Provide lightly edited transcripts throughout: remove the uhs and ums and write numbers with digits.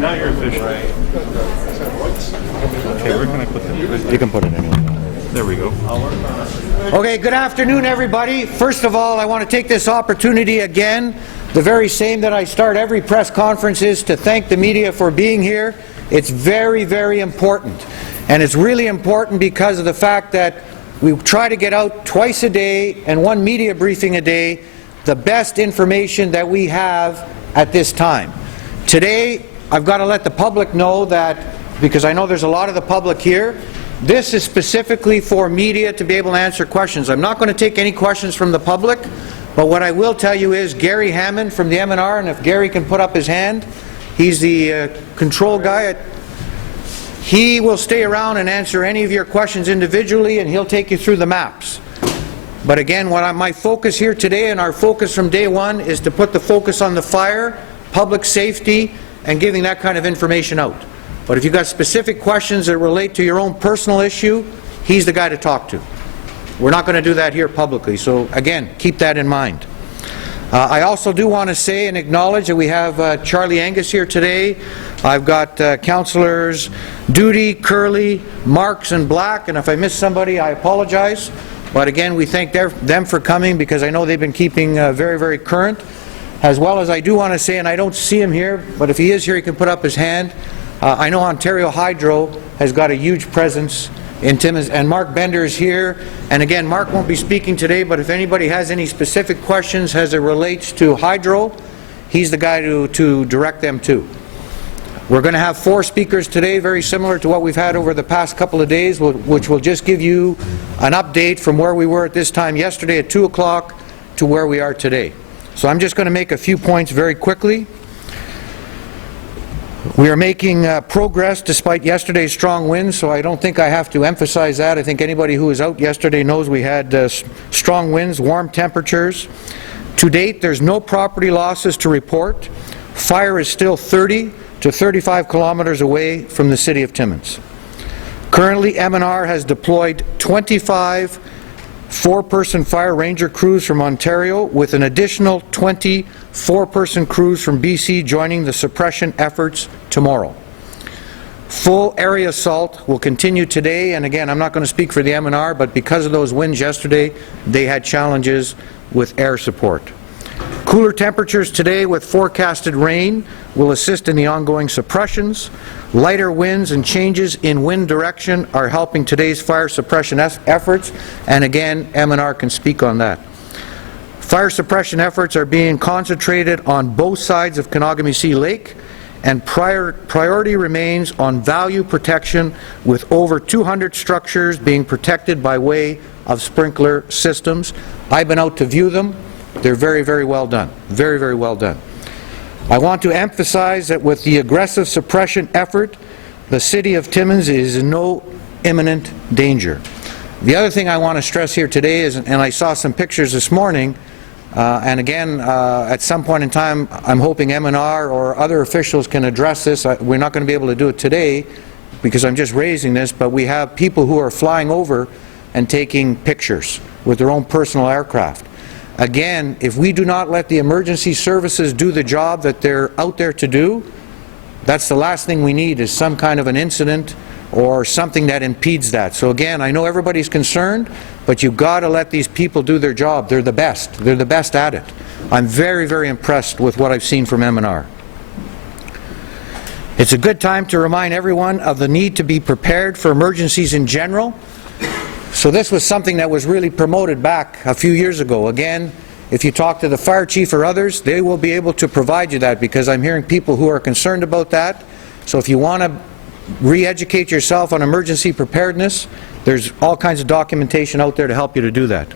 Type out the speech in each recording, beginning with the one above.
Now you're official. Okay, where can I put that? You can put it anywhere. There we go. Okay, good afternoon, everybody. First of all, I want to take this opportunity again, the very same that I start every press conference, is to thank the media for being here. It's very, very important. And it's really important because of the fact that we try to get out twice a day and one media briefing a day, the best information that we have at this time. Today, I've got to let the public know that, because I know there's a lot of the public here, this is specifically for media to be able to answer questions. I'm not going to take any questions from the public, but what I will tell you is Gary Hammond from the M&R, and if Gary can put up his hand, he's the control guy. He will stay around and answer any of your questions individually, and he'll take you through the maps. But again, my focus here today, and our focus from day one, is to put the focus on the fire, public safety, and giving that kind of information out. But if you've got specific questions that relate to your own personal issue, he's the guy to talk to. We're not going to do that here publicly, so again, keep that in mind. I also do want to say and acknowledge that we have Charlie Angus here today. I've got Councillors Doody, Curley, Marks and Black, and if I miss somebody, I apologize. But again, we thank them for coming, because I know they've been keeping very, very current. As well as I do want to say, and I don't see him here, but if he is here, he can put up his hand. I know Ontario Hydro has got a huge presence in Timmins, and Mark Bender is here. And again, Mark won't be speaking today, but if anybody has any specific questions as it relates to hydro, he's the guy to direct them to. We're going to have 4 speakers today, very similar to what we've had over the past couple of days, which will just give you an update from where we were at this time yesterday at 2 o'clock to where we are today. So I'm just going to make a few points very quickly. We are making progress despite yesterday's strong winds, so I don't think I have to emphasize that. I think anybody who was out yesterday knows we had strong winds, warm temperatures. To date, there's no property losses to report. Fire is still 30 to 35 kilometers away from the city of Timmins. Currently, M&R has deployed 25 4-person fire ranger crews from Ontario, with an additional 20 4-person crews from BC joining the suppression efforts tomorrow. Full area assault will continue today, and again, I'm not going to speak for the M&R, but because of those winds yesterday, they had challenges with air support. Cooler temperatures today with forecasted rain will assist in the ongoing suppressions. Lighter winds and changes in wind direction are helping today's fire suppression efforts, and again, M&R can speak on that. Fire suppression efforts are being concentrated on both sides of Kenogami Lake, and priority remains on value protection, with over 200 structures being protected by way of sprinkler systems. I've been out to view them. They're very, very well done. Very, very well done. I want to emphasize that with the aggressive suppression effort, the city of Timmins is in no imminent danger. The other thing I want to stress here today is, and I saw some pictures this morning, and again, at some point in time, I'm hoping M&R or other officials can address this. We're not going to be able to do it today because I'm just raising this, but we have people who are flying over and taking pictures with their own personal aircraft. Again, if we do not let the emergency services do the job that they're out there to do, that's the last thing we need, is some kind of an incident or something that impedes that. So again, I know everybody's concerned, but you've got to let these people do their job. They're the best. They're the best at it. I'm very, very impressed with what I've seen from M&R. It's a good time to remind everyone of the need to be prepared for emergencies in general. So this was something that was really promoted back a few years ago. Again, if you talk to the fire chief or others, they will be able to provide you that, because I'm hearing people who are concerned about that. So if you want to re-educate yourself on emergency preparedness, there's all kinds of documentation out there to help you to do that.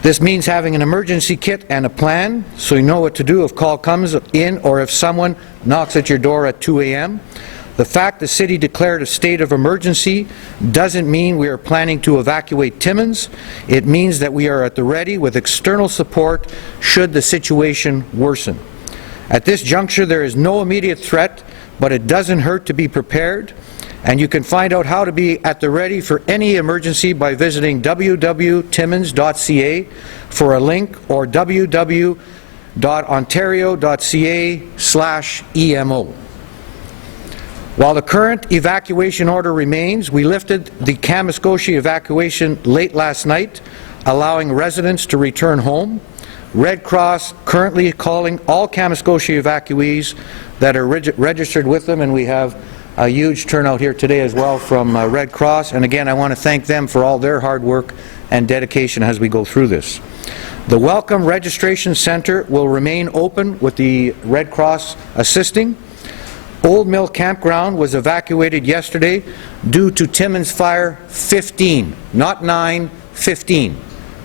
This means having an emergency kit and a plan, so you know what to do if call comes in or if someone knocks at your door at 2 a.m. The fact the city declared a state of emergency doesn't mean we are planning to evacuate Timmins. It means that we are at the ready with external support should the situation worsen. At this juncture, there is no immediate threat, but it doesn't hurt to be prepared. And you can find out how to be at the ready for any emergency by visiting www.timmins.ca for a link, or www.ontario.ca/EMO. While the current evacuation order remains, we lifted the Kamuskoshi evacuation late last night, allowing residents to return home. Red Cross currently calling all Kamuskoshi evacuees that are registered with them, and we have a huge turnout here today as well from Red Cross. And again, I want to thank them for all their hard work and dedication as we go through this. The Welcome Registration Center will remain open with the Red Cross assisting. Old Mill Campground was evacuated yesterday due to Timmins Fire 15, not 9, 15.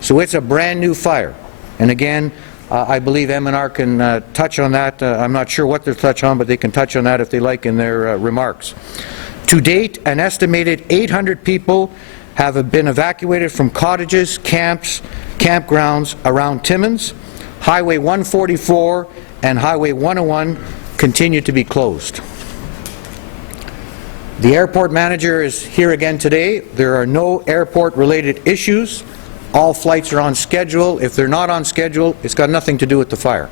So it's a brand new fire. And again, I believe M&R can touch on that. I'm not sure what they'll touch on, but they can touch on that if they like in their remarks. To date, an estimated 800 people have been evacuated from cottages, camps, campgrounds around Timmins. Highway 144 and Highway 101 continue to be closed. The airport manager is here again today. There are no airport-related issues. All flights are on schedule. If they're not on schedule, it's got nothing to do with the fire.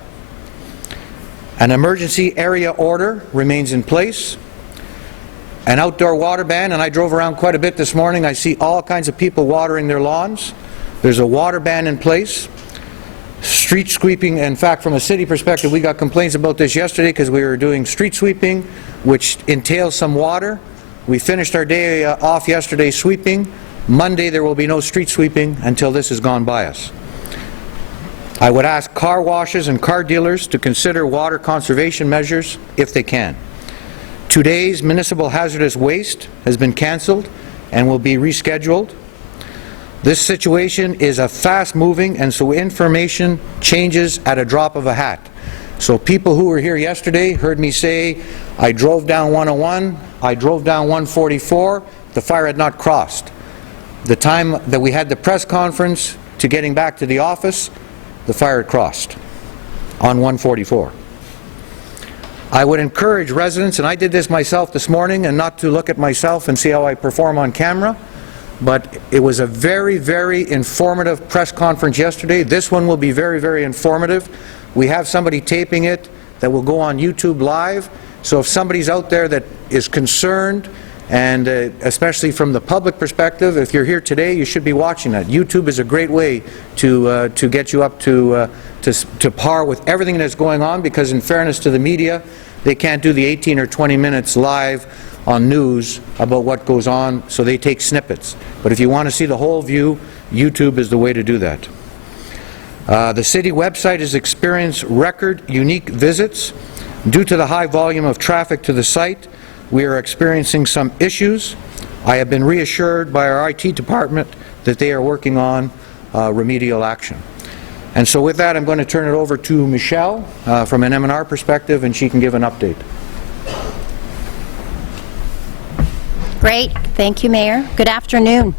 An emergency area order remains in place. An outdoor water ban, and I drove around quite a bit this morning. I see all kinds of people watering their lawns. There's a water ban in place. Street sweeping, in fact, from a city perspective, we got complaints about this yesterday because we were doing street sweeping, which entails some water. We finished our day off yesterday sweeping. Monday there will be no street sweeping until this has gone by us. I would ask car washes and car dealers to consider water conservation measures if they can. Today's municipal hazardous waste has been cancelled and will be rescheduled. This situation is a fast-moving, and so information changes at a drop of a hat. So people who were here yesterday heard me say, I drove down 101, I drove down 144, the fire had not crossed. The time that we had the press conference to getting back to the office, the fire had crossed on 144. I would encourage residents, and I did this myself this morning, and not to look at myself and see how I perform on camera, but it was a very, very informative press conference yesterday. This one will be very, very informative. We have somebody taping it that will go on YouTube Live, so if somebody's out there that is concerned, and especially from the public perspective, if you're here today, you should be watching that. YouTube is a great way to get you up to par with everything that's going on, because in fairness to the media, they can't do the 18 or 20 minutes live on news about what goes on, so they take snippets. But if you want to see the whole view, YouTube is the way to do that. The city website has experienced record unique visits. Due to the high volume of traffic to the site, we are experiencing some issues. I have been reassured by our IT department that they are working on remedial action. And so with that, I'm going to turn it over to Michelle from an M&R perspective, and she can give an update. Great. Thank you, Mayor. Good afternoon.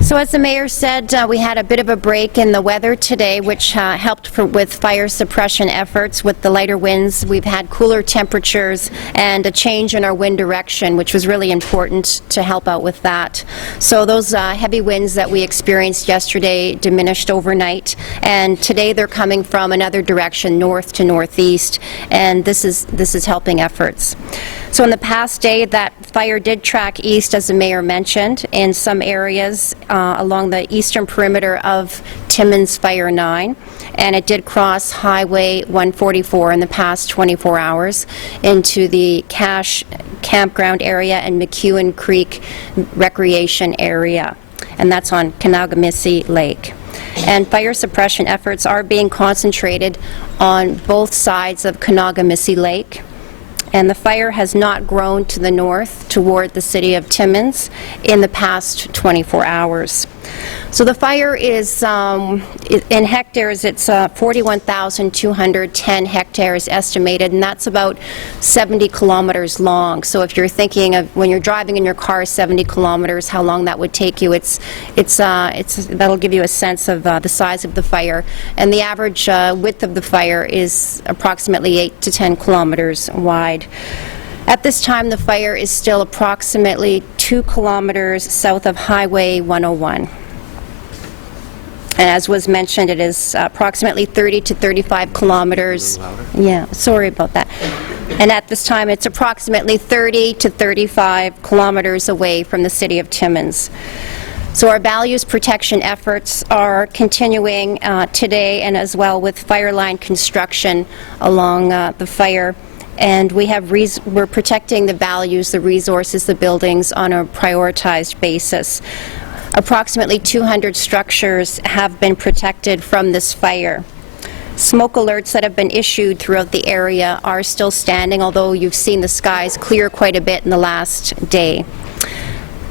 So as the Mayor said, we had a bit of a break in the weather today, which helped with fire suppression efforts. With the lighter winds, we've had cooler temperatures and a change in our wind direction, which was really important to help out with that. So those heavy winds that we experienced yesterday diminished overnight, and today they're coming from another direction, north to northeast, and this is helping efforts. So in the past day, that fire did track east, as the Mayor mentioned, in some areas along the eastern perimeter of Timmins Fire 9, and it did cross Highway 144 in the past 24 hours into the Cache Campground area and McEwen Creek Recreation Area, and that's on Kanagamissi Lake. And fire suppression efforts are being concentrated on both sides of Kanagamissi Lake. And the fire has not grown to the north toward the city of Timmins in the past 24 hours. So the fire is, in hectares, it's 41,210 hectares estimated, and that's about 70 kilometers long. So if you're thinking of when you're driving in your car 70 kilometers, how long that would take you, that'll give you a sense of the size of the fire. And the average width of the fire is approximately 8 to 10 kilometers wide. At this time, the fire is still approximately 2 kilometers south of Highway 101. And as was mentioned, it is approximately 30 to 35 kilometers. Yeah, sorry about that. And at this time, it's approximately 30 to 35 kilometers away from the city of Timmins. So our values protection efforts are continuing today, and as well with fire line construction along the fire. And we're protecting the values, the resources, the buildings on a prioritized basis. Approximately 200 structures have been protected from this fire. Smoke alerts that have been issued throughout the area are still standing, although you've seen the skies clear quite a bit in the last day.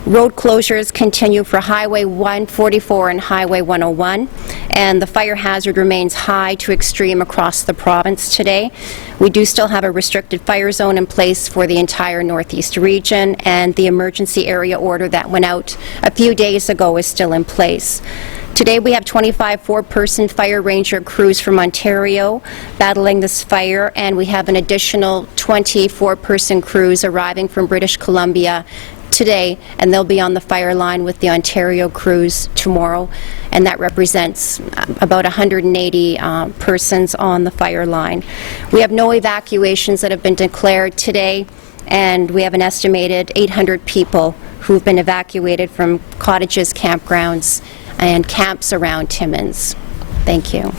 Road closures continue for Highway 144 and Highway 101, and the fire hazard remains high to extreme across the province today. We do still have a restricted fire zone in place for the entire Northeast region, and the emergency area order that went out a few days ago is still in place. Today we have 25 four-person fire ranger crews from Ontario battling this fire, and we have an additional 24-person crews arriving from British Columbia today, and they'll be on the fire line with the Ontario crews tomorrow, and that represents about 180 persons on the fire line. We have no evacuations that have been declared today, and we have an estimated 800 people who've been evacuated from cottages, campgrounds, and camps around Timmins. Thank you.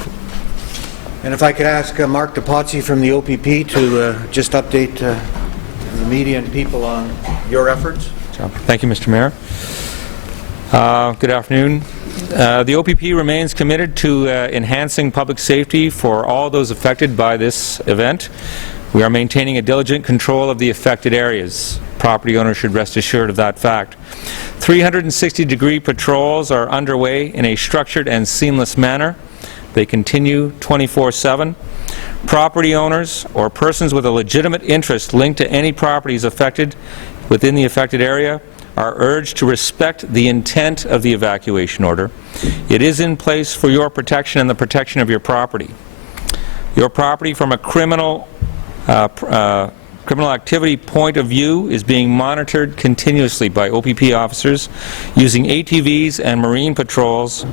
And if I could ask Mark DePazzi from the OPP to just update the media and people on your efforts. Thank you, Mr. Mayor. Good afternoon. The OPP remains committed to enhancing public safety for all those affected by this event. We are maintaining a diligent control of the affected areas. Property owners should rest assured of that fact. 360-degree patrols are underway in a structured and seamless manner. They continue 24/7. Property owners or persons with a legitimate interest linked to any properties affected within the affected area are urged to respect the intent of the evacuation order. It is in place for your protection and the protection of your property. Your property, from a criminal activity point of view, is being monitored continuously by OPP officers using ATVs and marine patrols,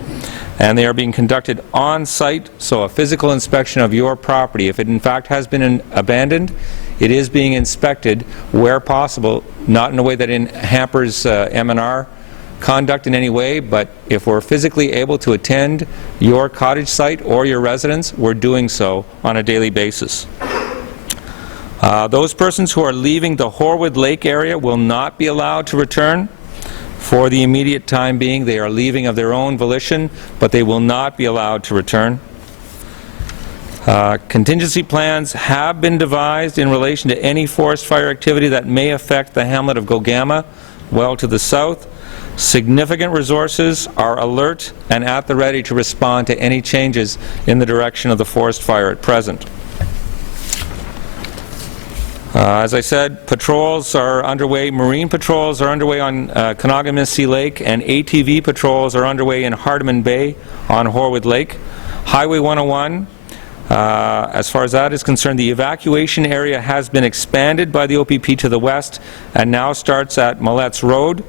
and they are being conducted on site. So a physical inspection of your property, if it in fact has been abandoned, it is being inspected where possible, not in a way that hampers M&R conduct in any way, but if we're physically able to attend your cottage site or your residence, we're doing so on a daily basis. Those persons who are leaving the Horwood Lake area will not be allowed to return. For the immediate time being, they are leaving of their own volition, but they will not be allowed to return. Contingency plans have been devised in relation to any forest fire activity that may affect the hamlet of Gogama, well to the south. Significant resources are alert and at the ready to respond to any changes in the direction of the forest fire at present. As I said, patrols are underway. Marine patrols are underway on Connogomiss Lake, and ATV patrols are underway in Hardeman Bay on Horwood Lake. Highway 101, as far as that is concerned, the evacuation area has been expanded by the OPP to the west and now starts at Mallet's Road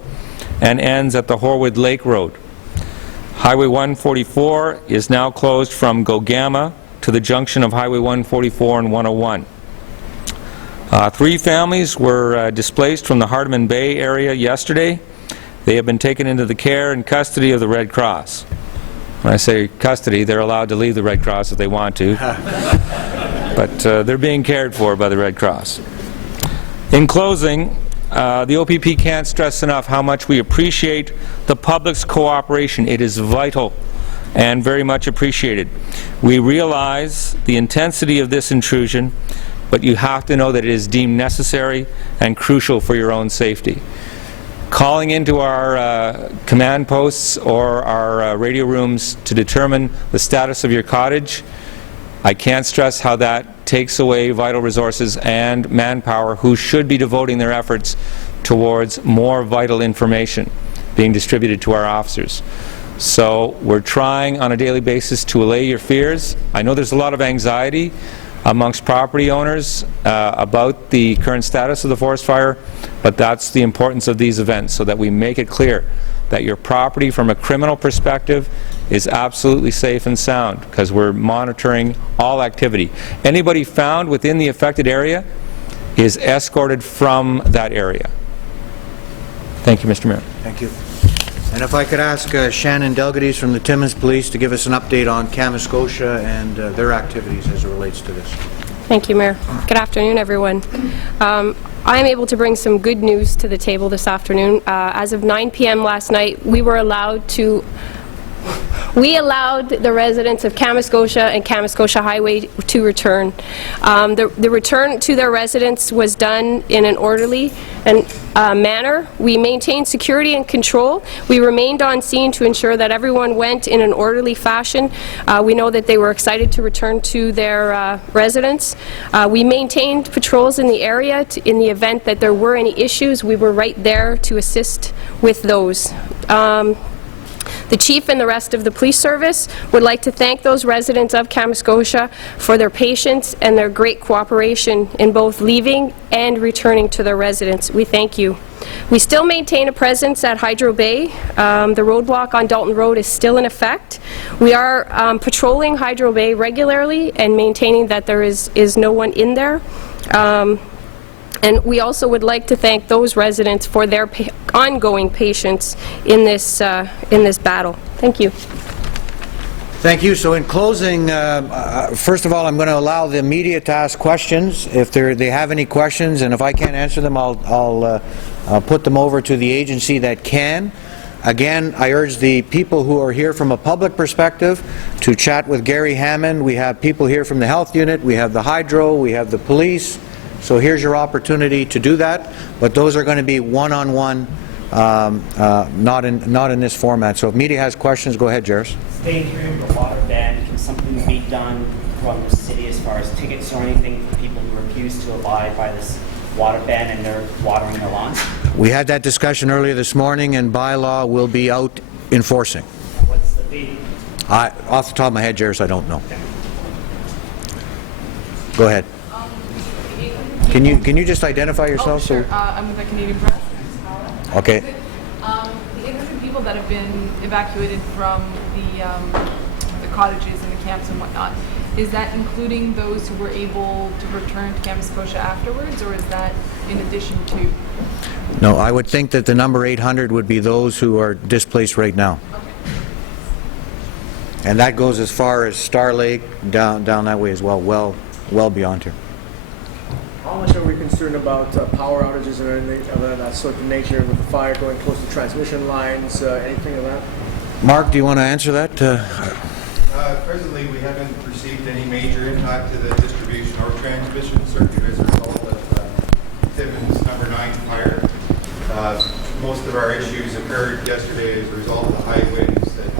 and ends at the Horwood Lake Road. Highway 144 is now closed from Gogama to the junction of Highway 144 and 101. 3 families were displaced from the Hardeman Bay area yesterday. They have been taken into the care and custody of the Red Cross. When I say custody, they're allowed to leave the Red Cross if they want to, but they're being cared for by the Red Cross. In closing, the OPP can't stress enough how much we appreciate the public's cooperation. It is vital and very much appreciated. We realize the intensity of this intrusion, but you have to know that it is deemed necessary and crucial for your own safety. Calling into our command posts or our radio rooms to determine the status of your cottage, I can't stress how that takes away vital resources and manpower who should be devoting their efforts towards more vital information being distributed to our officers. So we're trying on a daily basis to allay your fears. I know there's a lot of anxiety. amongst property owners about the current status of the forest fire, but that's the importance of these events, so that we make it clear that your property from a criminal perspective is absolutely safe and sound, because we're monitoring all activity. Anybody found within the affected area is escorted from that area. Thank you, Mr. Mayor. Thank you. And if I could ask Shannon Delgadis from the Timmins Police to give us an update on Kamoskosia and their activities as it relates to this. Thank you, Mayor. Good afternoon, everyone. I am able to bring some good news to the table this afternoon. As of 9 p.m. last night, we allowed the residents of Kamoskosia and Kamoskosia Highway to return. The return to their residence was done in an orderly manner. We maintained security and control. We remained on scene to ensure that everyone went in an orderly fashion. We know that they were excited to return to their residence. We maintained patrols in the area in the event that there were any issues. We were right there to assist with those. The Chief and the rest of the police service would like to thank those residents of Kamoskosia for their patience and their great cooperation in both leaving and returning to their residence. We thank you. We still maintain a presence at Hydro Bay. The roadblock on Dalton Road is still in effect. We are patrolling Hydro Bay regularly and maintaining that there is no one in there. And we also would like to thank those residents for their ongoing patience in this battle. Thank you. Thank you. So in closing, first of all, I'm going to allow the media to ask questions if they have any questions, and if I can't answer them, I'll put them over to the agency that can. Again, I urge the people who are here from a public perspective to chat with Gary Hammond. We have people here from the health unit, we have the hydro, we have the police. So here's your opportunity to do that, but those are going to be one-on-one, not in this format. So if media has questions, go ahead, Jairus. Staying true to the water ban, can something be done from the city as far as tickets or anything for people who refuse to abide by this water ban and they're watering their lawns? We had that discussion earlier this morning, and bylaw will be out enforcing. What's the fee? Off the top of my head, Jairus, I don't know. Go ahead. Can you just identify yourself? Sure. I'm with the Canadian Press. Okay. The 800 people that have been evacuated from the cottages and the camps and whatnot, is that including those who were able to return to Kamoskosia afterwards, or is that in addition to? No, I would think that the number 800 would be those who are displaced right now. Okay. And that goes as far as Star Lake, down that way as well, well beyond here. How much are we concerned about power outages or anything of that sort of nature with the fire going close to transmission lines, anything of that? Mark, do you want to answer that? Presently, we haven't received any major impact to the distribution or transmission circuit as a result of Timmins number 9 fire. Most of our issues occurred yesterday as a result of the high winds that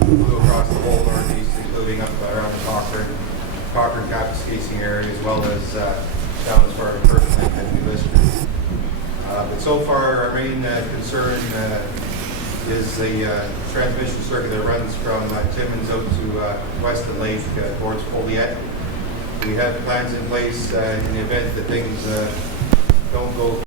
blew across the whole northeast, including up around the Cochrane Kapuskasing area, as well as down as far as Kirkland and New Lister. But so far, our main concern is the transmission circuit that runs from Timmins out to Weston Lake towards Folliet. We have plans in place in the event that things don't go